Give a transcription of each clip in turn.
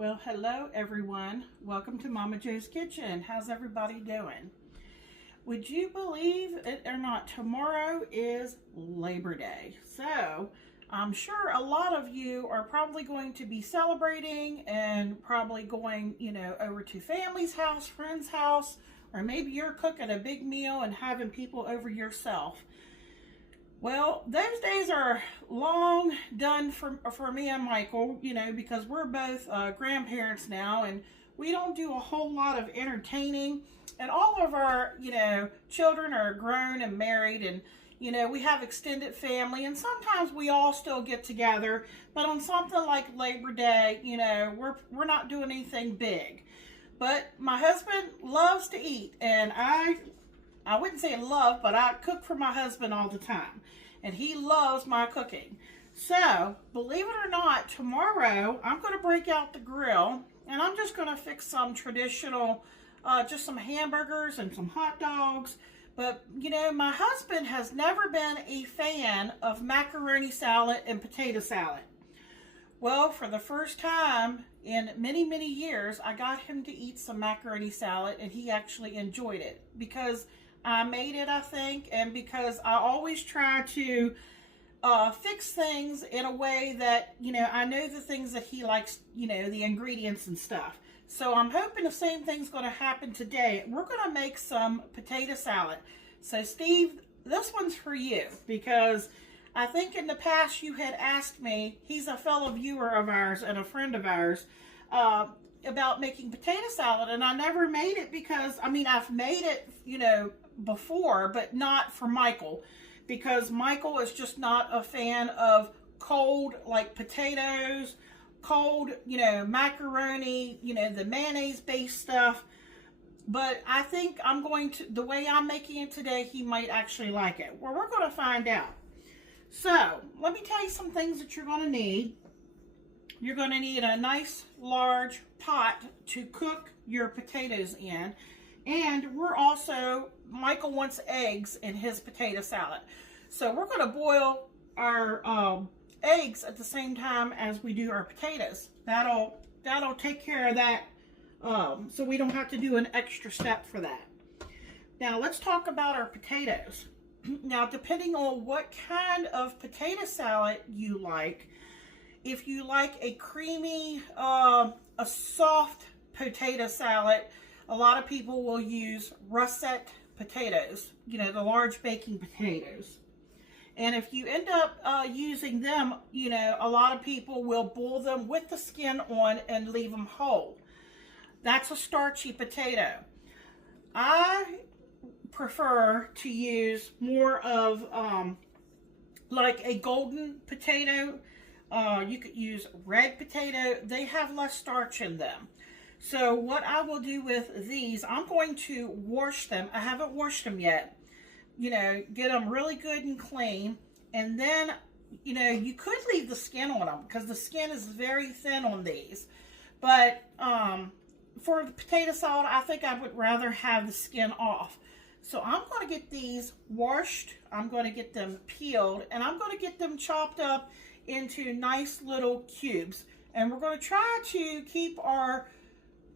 Well, hello everyone. Welcome to Mama Jo's Kitchen. How's everybody doing? Would you believe it or not, tomorrow is Labor Day. So I'm sure a lot of you are probably going to be celebrating and probably going, over to family's house, friend's house, or maybe you're cooking a big meal and having people over yourself. Well, those days are long done for me and Michael, because we're both grandparents now and we don't do a whole lot of entertaining. And all of our, children are grown and married and, we have extended family and sometimes we all still get together. But on something like Labor Day, we're not doing anything big. But my husband loves to eat and I wouldn't say love, but I cook for my husband all the time. And he loves my cooking. So, believe it or not, tomorrow I'm going to break out the grill and I'm just going to fix some traditional, just some hamburgers and some hot dogs. But, my husband has never been a fan of macaroni salad and potato salad. Well, for the first time in many, many years, I got him to eat some macaroni salad and he actually enjoyed it because I made it, I think, and because I always try to fix things in a way that, I know the things that he likes, the ingredients and stuff. So I'm hoping the same thing's going to happen today. We're going to make some potato salad. So Steve, this one's for you because I think in the past you had asked me, he's a fellow viewer of ours and a friend of ours, about making potato salad, and I never made it because, I've made it, before, but not for Michael, because Michael is just not a fan of cold, like potatoes, cold, macaroni, the mayonnaise-based stuff. But I think the way I'm making it today, he might actually like it. Well, we're going to find out. So, let me tell you some things that you're going to need. You're going to need a nice large pot to cook your potatoes in. And Michael wants eggs in his potato salad. So we're going to boil our eggs at the same time as we do our potatoes. That'll take care of that, so we don't have to do an extra step for that. Now let's talk about our potatoes. Now, depending on what kind of potato salad you like, if you like a creamy, a soft potato salad, a lot of people will use russet potatoes, the large baking potatoes. And if you end up using them, a lot of people will boil them with the skin on and leave them whole. That's a starchy potato. I prefer to use more of like a golden potato. You could use red potato. They have less starch in them. So what I will do with these, I'm going to wash them. I haven't washed them yet. Get them really good and clean. And then, you could leave the skin on them because the skin is very thin on these. But for the potato salad, I think I would rather have the skin off. So I'm going to get these washed. I'm going to get them peeled. And I'm going to get them chopped up into nice little cubes. And we're going to try to keep our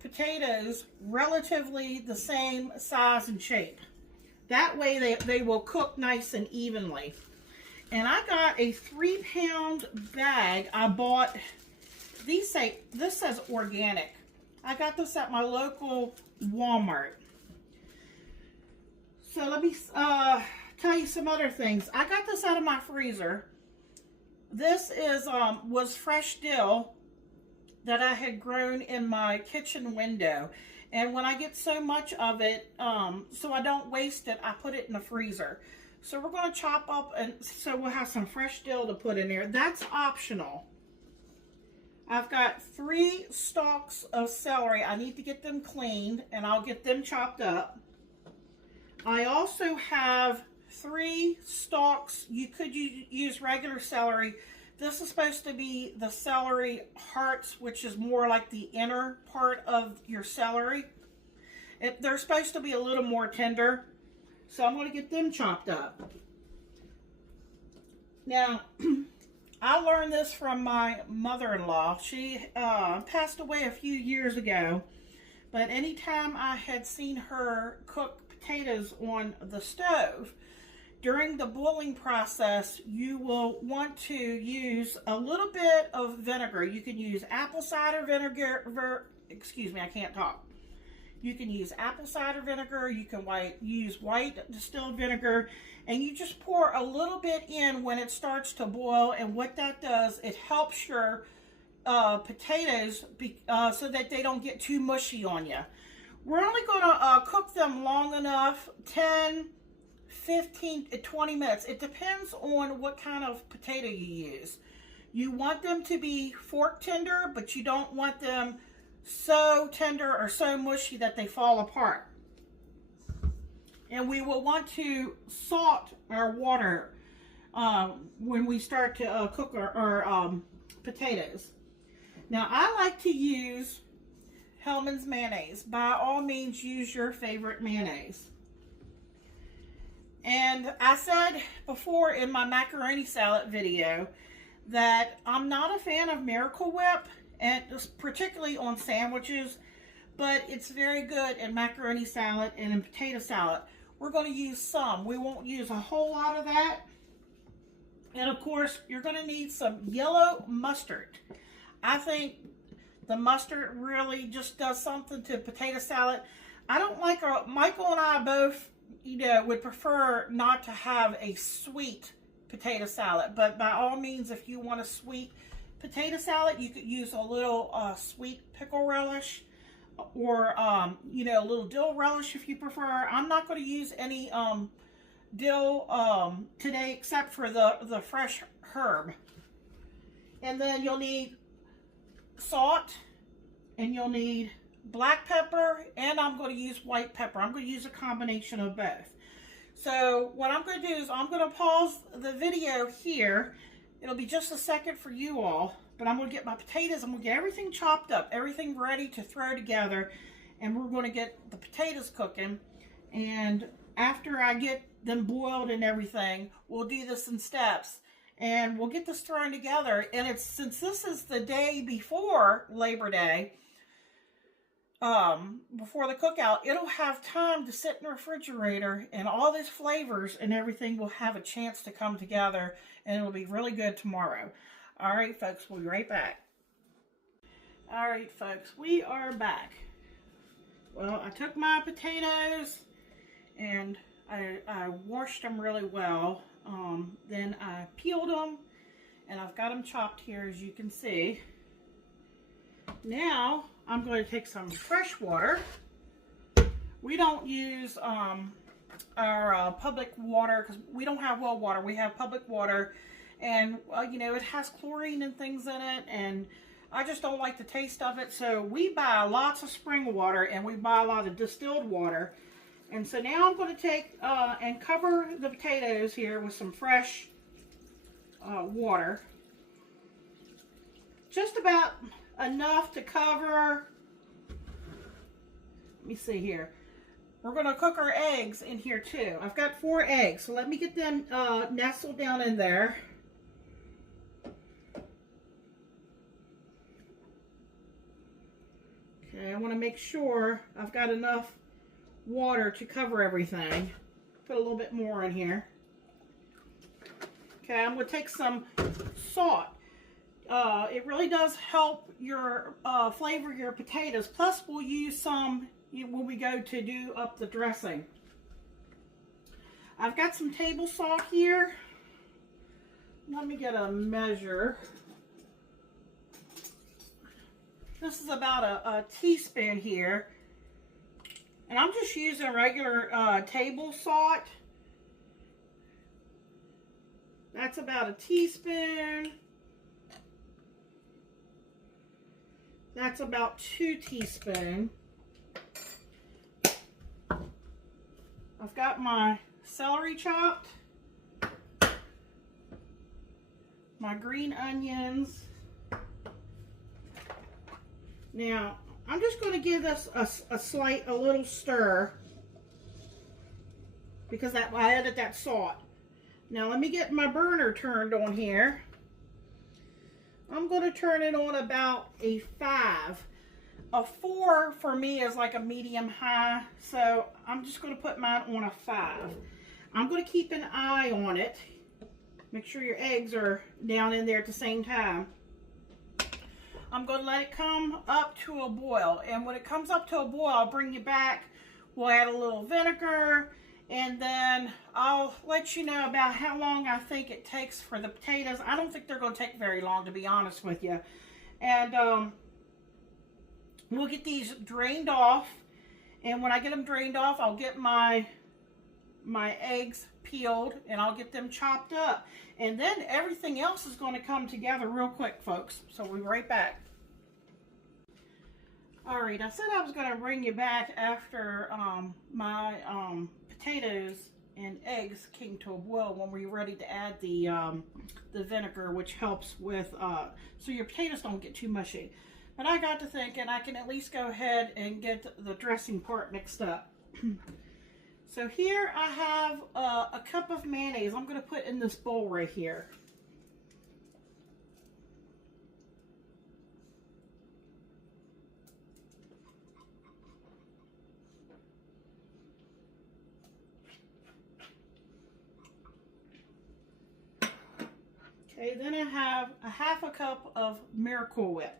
potatoes relatively the same size and shape. That way they will cook nice and evenly. And I got a 3-pound bag. I bought, this says organic. I got this at my local Walmart. So let me tell you some other things. I got this out of my freezer. This was fresh dill that I had grown in my kitchen window. And when I get so much of it, so I don't waste it, I put it in the freezer. So we're going to chop up, and so we'll have some fresh dill to put in there. That's optional. I've got 3 stalks of celery. I need to get them cleaned, and I'll get them chopped up. I also have 3 stalks. You could use regular celery. This is supposed to be the celery hearts, which is more like the inner part of your celery. They're supposed to be a little more tender. So I'm going to get them chopped up. Now, I learned this from my mother-in-law. She passed away a few years ago, but anytime I had seen her cook potatoes on the stove, during the boiling process, you will want to use a little bit of vinegar. You can use apple cider vinegar, excuse me, I can't talk. You can use apple cider vinegar, you can use white distilled vinegar, and you just pour a little bit in when it starts to boil, and what that does, it helps your potatoes so that they don't get too mushy on you. We're only going to cook them long enough, 10, 15, 20 minutes. It depends on what kind of potato you use. You want them to be fork tender, but you don't want them so tender or so mushy that they fall apart. And we will want to salt our water when we start to cook our potatoes. Now, I like to use Hellmann's mayonnaise. By all means, use your favorite mayonnaise. And I said before in my macaroni salad video that I'm not a fan of Miracle Whip, and particularly on sandwiches, but it's very good in macaroni salad and in potato salad. We're going to use some. We won't use a whole lot of that. And of course, you're going to need some yellow mustard. I think the mustard really just does something to potato salad. I don't like Michael and I both, would prefer not to have a sweet potato salad. But by all means, if you want a sweet potato salad, you could use a little sweet pickle relish, or a little dill relish if you prefer. I'm not going to use any dill today except for the fresh herb. And then you'll need salt, and you'll need black pepper, and I'm going to use white pepper. I'm going to use a combination of both. So what I'm going to do is I'm going to pause the video here. It'll be just a second for you all, but I'm going to get my potatoes. I'm going to get everything chopped up, everything ready to throw together, and we're going to get the potatoes cooking. And after I get them boiled and everything, we'll do this in steps, and we'll get this thrown together. And since this is the day before Labor Day, before the cookout, it'll have time to sit in the refrigerator, and all these flavors and everything will have a chance to come together, and it'll be really good tomorrow. All right, folks, we'll be right back. All right, folks, we are back. Well, I took my potatoes and I washed them really well. Then I peeled them, and I've got them chopped here, as you can see. Now I'm going to take some fresh water. We don't use our public water because we don't have well water. We have public water, and it has chlorine and things in it, and I just don't like the taste of it. So we buy lots of spring water, and we buy a lot of distilled water. And so now I'm going to take and cover the potatoes here with some fresh water. Just about enough to cover. Let me see here. We're going to cook our eggs in here too. I've got 4 eggs, so let me get them nestled down in there. Okay, I want to make sure I've got enough water to cover everything. Put a little bit more in here. Okay, I'm going to take some salt. It really does help your flavor your potatoes. Plus, we'll use some when we go to do up the dressing. I've got some table salt here. Let me get a measure. This is about a teaspoon here. And I'm just using regular table salt. That's about a teaspoon. That's about 2 teaspoons. I've got my celery chopped, my green onions. Now, I'm just going to give this a little stir because I added that salt. Now, let me get my burner turned on here. I'm going to turn it on about a 5. A 4 for me is like a medium high, so I'm just going to put mine on a 5. I'm going to keep an eye on it. Make sure your eggs are down in there at the same time. I'm going to let it come up to a boil, and when it comes up to a boil, I'll bring you back. We'll add a little vinegar, and then I'll let you know about how long I think it takes for the potatoes. I don't think they're going to take very long, to be honest with you. And we'll get these drained off, and when I get them drained off, I'll get my eggs peeled, and I'll get them chopped up. And then everything else is going to come together real quick, folks. So we'll be right back. Alright, I said I was going to bring you back after my potatoes and eggs came to a boil, when we're ready to add the vinegar, which helps with, so your potatoes don't get too mushy. But I got to thinking I can at least go ahead and get the dressing part mixed up. So here I have a cup of mayonnaise I'm going to put in this bowl right here. Okay, then I have a half a cup of Miracle Whip.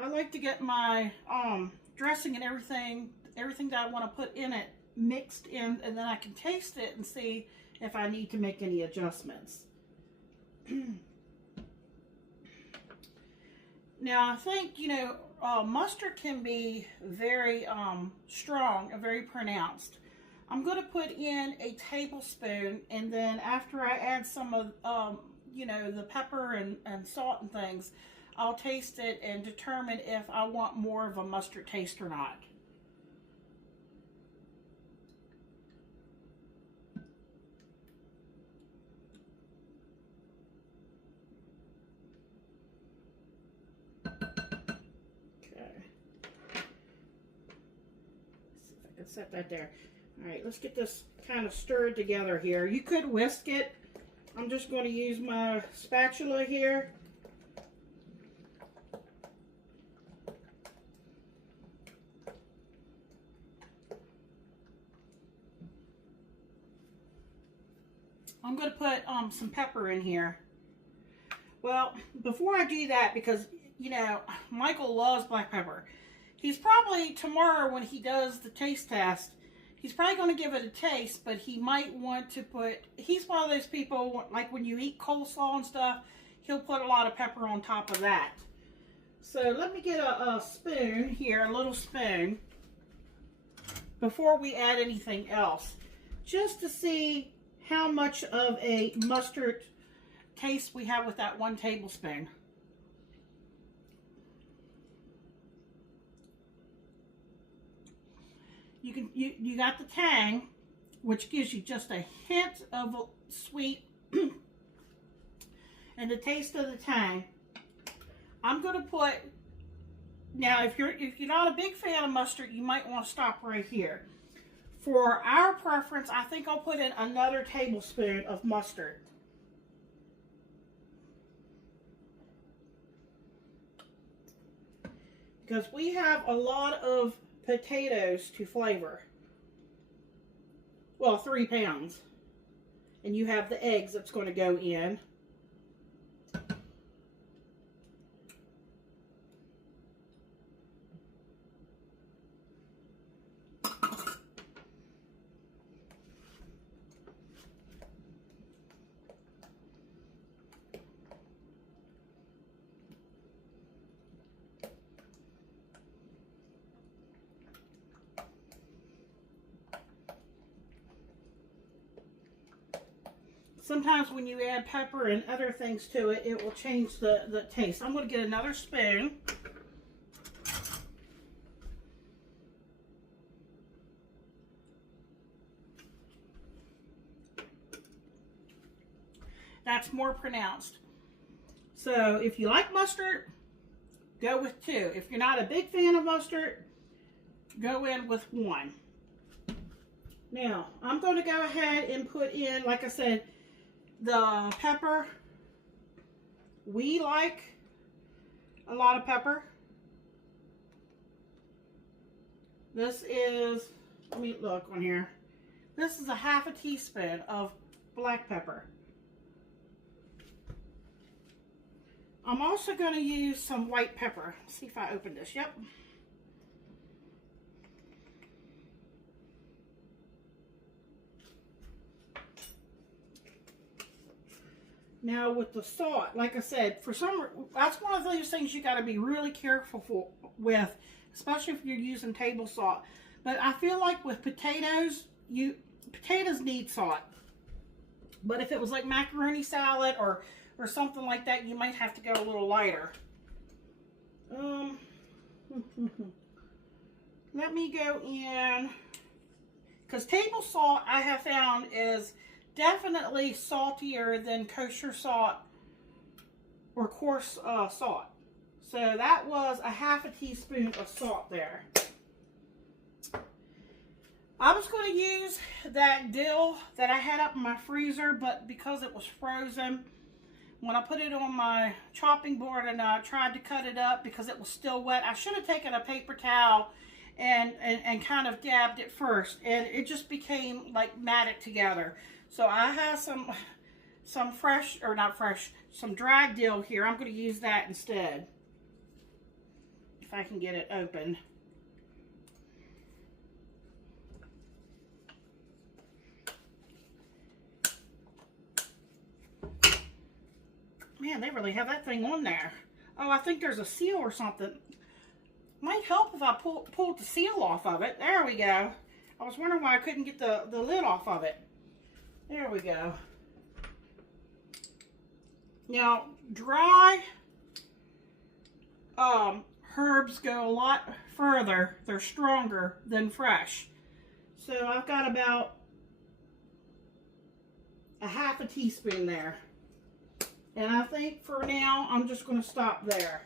I like to get my dressing and everything that I want to put in it mixed in, and then I can taste it and see if I need to make any adjustments. Now I think, you know, mustard can be very strong and very pronounced. I'm going to put in a tablespoon, and then after I add some of, you know, the pepper and salt and things, I'll taste it and determine if I want more of a mustard taste or not. Set that there. All right, let's get this kind of stirred together here. You could whisk it. I'm just going to use my spatula here. I'm going to put some pepper in here. Well, before I do that, because, you know, Michael loves black pepper. He's probably, tomorrow when he does the taste test, he's probably going to give it a taste, but he might want to put, he's one of those people, like when you eat coleslaw and stuff, he'll put a lot of pepper on top of that. So let me get a spoon here, a little spoon, before we add anything else, just to see how much of a mustard taste we have with that 1 tablespoon. You got the tang, which gives you just a hint of sweet and the taste of the tang. I'm going to put, now if you're not a big fan of mustard, you might want to stop right here. For our preference, I think I'll put in another tablespoon of mustard. Because we have a lot of potatoes to flavor. Well, 3 pounds. And you have the eggs that's going to go in. Sometimes when you add pepper and other things to it, it will change the taste. I'm going to get another spoon. That's more pronounced. So if you like mustard, go with 2. If you're not a big fan of mustard, go in with 1. Now, I'm going to go ahead and put in, like I said, the pepper. We like a lot of pepper. This is, let me look on here. This is a half a teaspoon of black pepper. I'm also going to use some white pepper. Let's see if I open this. Yep. Now with the salt, like I said, that's one of those things you got to be really careful with, especially if you're using table salt. But I feel like with potatoes, potatoes need salt. But if it was like macaroni salad or something like that, you might have to go a little lighter. Let me go in, because table salt I have found is definitely saltier than kosher salt or coarse salt. So that was a half a teaspoon of salt there. I was going to use that dill that I had up in my freezer, but because it was frozen, when I put it on my chopping board and I tried to cut it up because it was still wet, I should have taken a paper towel and kind of dabbed it first, and it just became like matted together. So I have some fresh, or not fresh, some dried dill here. I'm going to use that instead, if I can get it open. Man, they really have that thing on there. Oh, I think there's a seal or something. Might help if I pulled the seal off of it. There we go. I was wondering why I couldn't get the lid off of it. There we go. Now, dry herbs go a lot further. They're stronger than fresh. So I've got about a half a teaspoon there. And I think for now, I'm just going to stop there.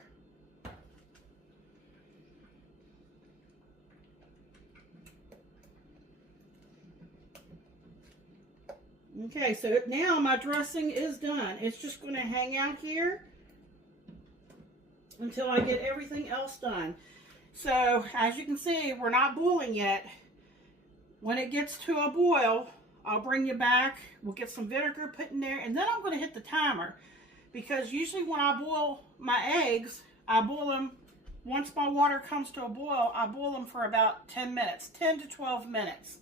Okay, so now my dressing is done. It's just going to hang out here until I get everything else done. So, as you can see, we're not boiling yet. When it gets to a boil, I'll bring you back. We'll get some vinegar put in there, and then I'm going to hit the timer. Because usually when I boil my eggs, I boil them, once my water comes to a boil, I boil them for about 10 minutes, 10 to 12 minutes.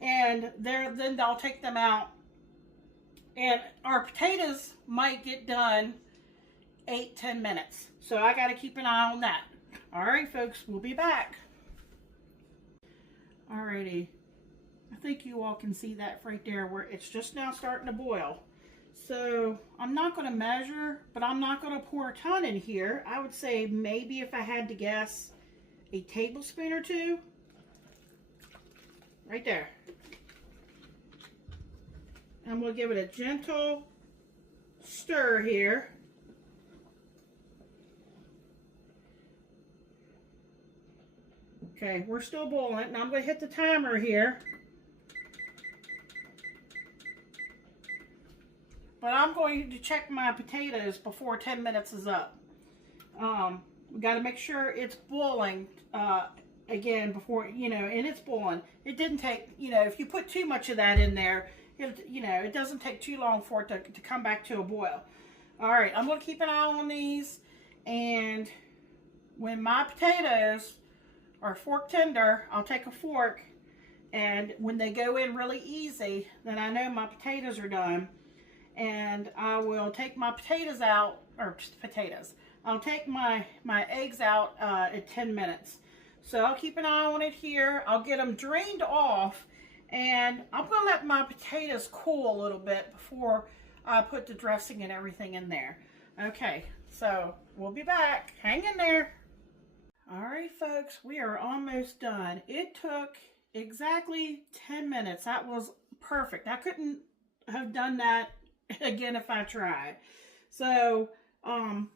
And then I'll take them out. And our potatoes might get done 8-10 minutes. So I got to keep an eye on that. All right, folks, we'll be back. Alrighty. I think you all can see that right there where it's just now starting to boil. So I'm not going to measure, but I'm not going to pour a ton in here. I would say maybe, if I had to guess, a tablespoon or two. Right there. And we'll give it a gentle stir here. Okay, we're still boiling. Now I'm going to hit the timer here. But I'm going to check my potatoes before 10 minutes is up. We got to make sure it's boiling again before, and it's boiling. It didn't take, if you put too much of that in there, it doesn't take too long for it to come back to a boil. All right, I'm going to keep an eye on these. And when my potatoes are fork tender, I'll take a fork. And when they go in really easy, then I know my potatoes are done. And I will take my potatoes out, I'll take my eggs out at 10 minutes. So I'll keep an eye on it here. I'll get them drained off, and I'm going to let my potatoes cool a little bit before I put the dressing and everything in there. Okay, so we'll be back. Hang in there. All right, folks, we are almost done. It took exactly 10 minutes. That was perfect. I couldn't have done that again if I tried. So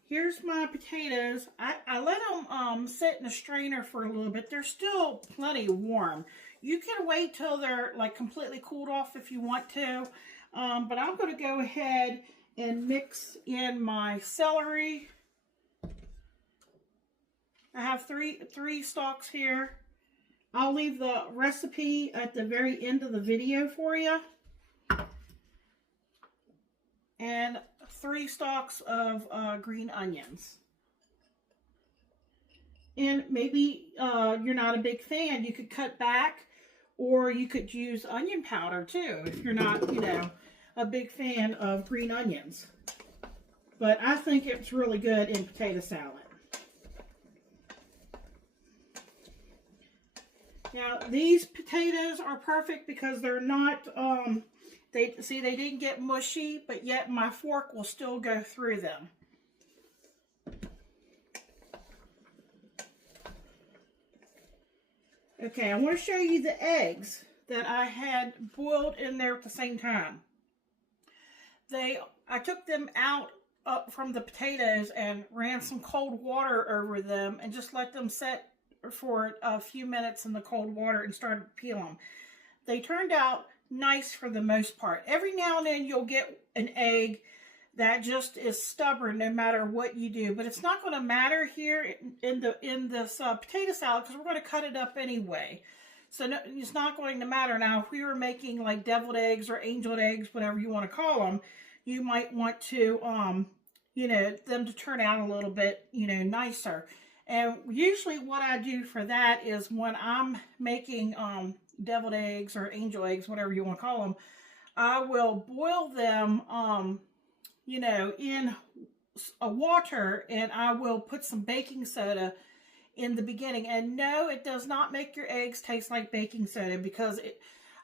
here's my potatoes. I let them sit in a strainer for a little bit. They're still plenty warm. You can wait till they're like completely cooled off if you want to. But I'm going to go ahead and mix in my celery. I have three stalks here. I'll leave the recipe at the very end of the video for you. And 3 stalks of green onions. And maybe you're not a big fan, you could cut back, or you could use onion powder too if you're not, you know, a big fan of green onions. But I think it's really good in potato salad. Now, these potatoes are perfect because they're not, they didn't get mushy, but yet my fork will still go through them. Okay, I want to show you the eggs that I had boiled in there at the same time. I took them out from the potatoes and ran some cold water over them and just let them set for a few minutes in the cold water and started to peel them. They turned out nice for the most part. Every now and then you'll get an egg that just is stubborn no matter what you do, but it's not going to matter here in this potato salad because we're going to cut it up anyway. So no, it's not going to matter. Now, if we were making like deviled eggs or angeled eggs, whatever you want to call them, you might want to, you know, them to turn out a little bit, you know, nicer. And usually what I do for that is when I'm making deviled eggs or angel eggs, whatever you want to call them, I will boil them, you know, in a water, and I will put some baking soda in the beginning. And no, it does not make your eggs taste like baking soda, because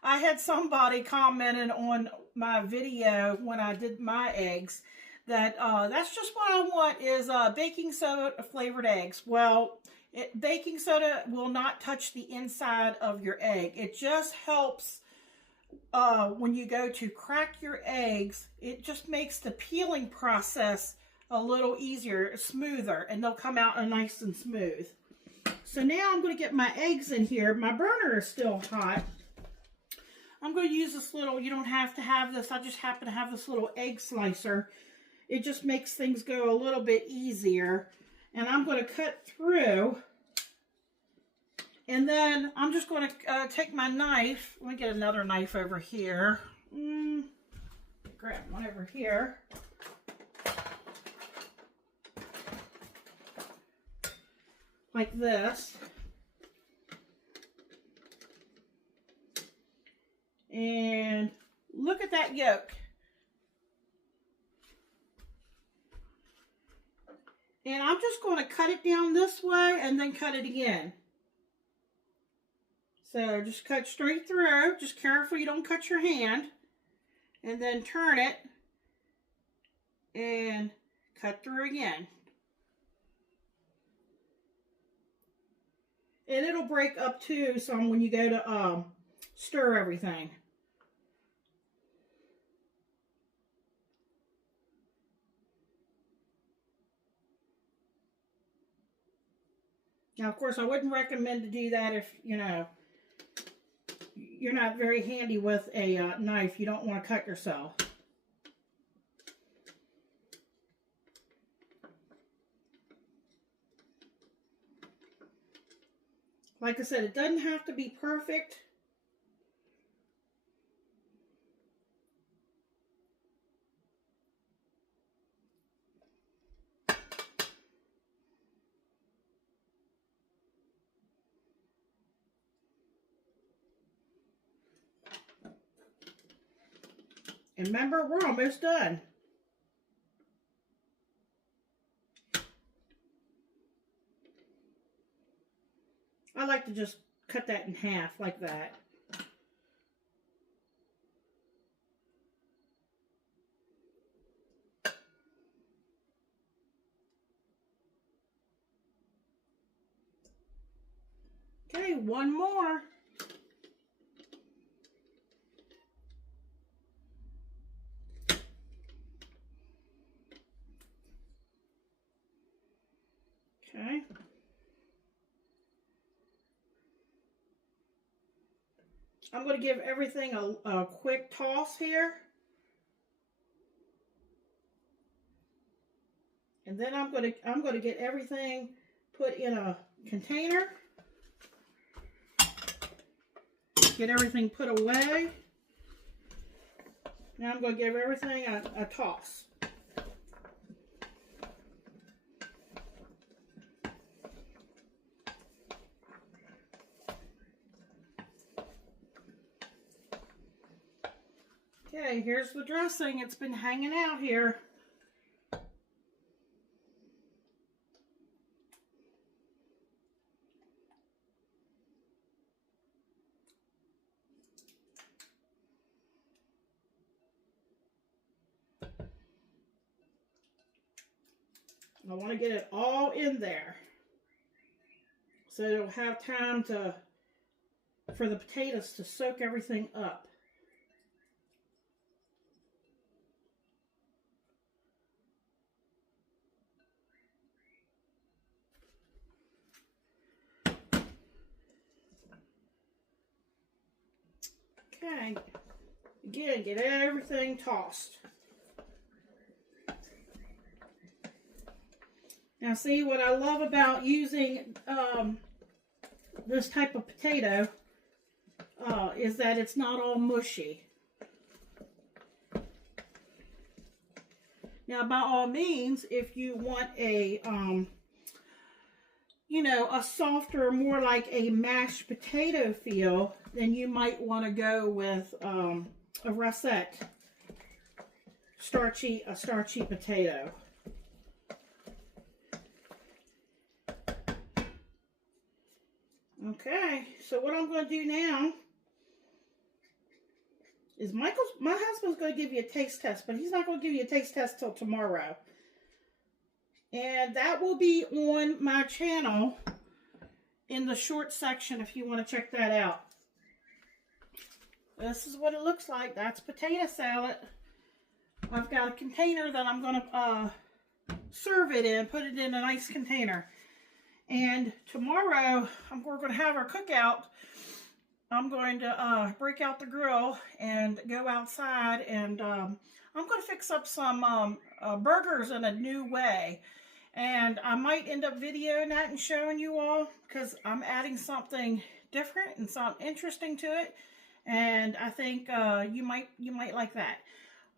I had somebody commented on my video when I did my eggs that that's just what I want is baking soda flavored eggs. Well, baking soda will not touch the inside of your egg. It just helps when you go to crack your eggs. It just makes the peeling process a little easier, smoother, and they'll come out nice and smooth. So now I'm going to get my eggs in here. My burner is still hot. I'm going to use this little, you don't have to have this, I just happen to have this little egg slicer. It just makes things go a little bit easier. And I'm going to cut through. And then I'm just going to take my knife. Let me get another knife over here. Grab one over here. Like this. And look at that yolk. And I'm just going to cut it down this way and then cut it again. So just cut straight through. Just careful you don't cut your hand. And then turn it and cut through again. And it'll break up too some when you go to stir everything. Now, of course, I wouldn't recommend to do that if, you know, you're not very handy with a knife. You don't want to cut yourself. Like I said, it doesn't have to be perfect. And remember, we're almost done. I like to just cut that in half like that. Okay, one more. Okay. I'm going to give everything a quick toss here. And then I'm going to get everything put in a container. Get everything put away. Now I'm going to give everything a toss. Okay, here's the dressing. It's been hanging out here. I want to get it all in there so it'll have time for the potatoes to soak everything up. Okay, again, get everything tossed. Now see, what I love about using this type of potato is that it's not all mushy. Now, by all means, if you want a, you know, a softer, more like a mashed potato feel, then you might want to go with a russet, a starchy potato. Okay, so what I'm going to do now is my husband's going to give you a taste test, but he's not going to give you a taste test till tomorrow. And that will be on my channel in the short section if you want to check that out. This is what it looks like. That's potato salad. I've got a container that I'm going to serve it in, put it in a nice container. And tomorrow, we're going to have our cookout. I'm going to break out the grill and go outside, and I'm going to fix up some burgers in a new way. And I might end up videoing that and showing you all, because I'm adding something different and something interesting to it. And I think you might like that.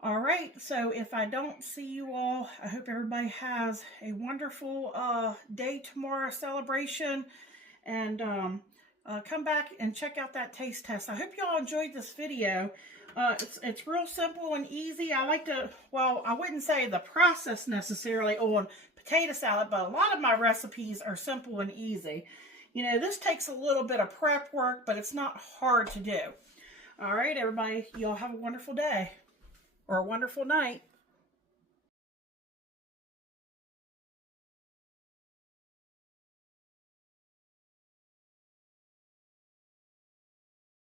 All right, so if I don't see you all, I hope everybody has a wonderful day tomorrow celebration, and come back and check out that taste test. I hope y'all enjoyed this video. It's real simple and easy. I like to, well, I wouldn't say the process necessarily on potato salad, but a lot of my recipes are simple and easy. You know, this takes a little bit of prep work, but it's not hard to do. All right, everybody, y'all have a wonderful day. Or a wonderful night.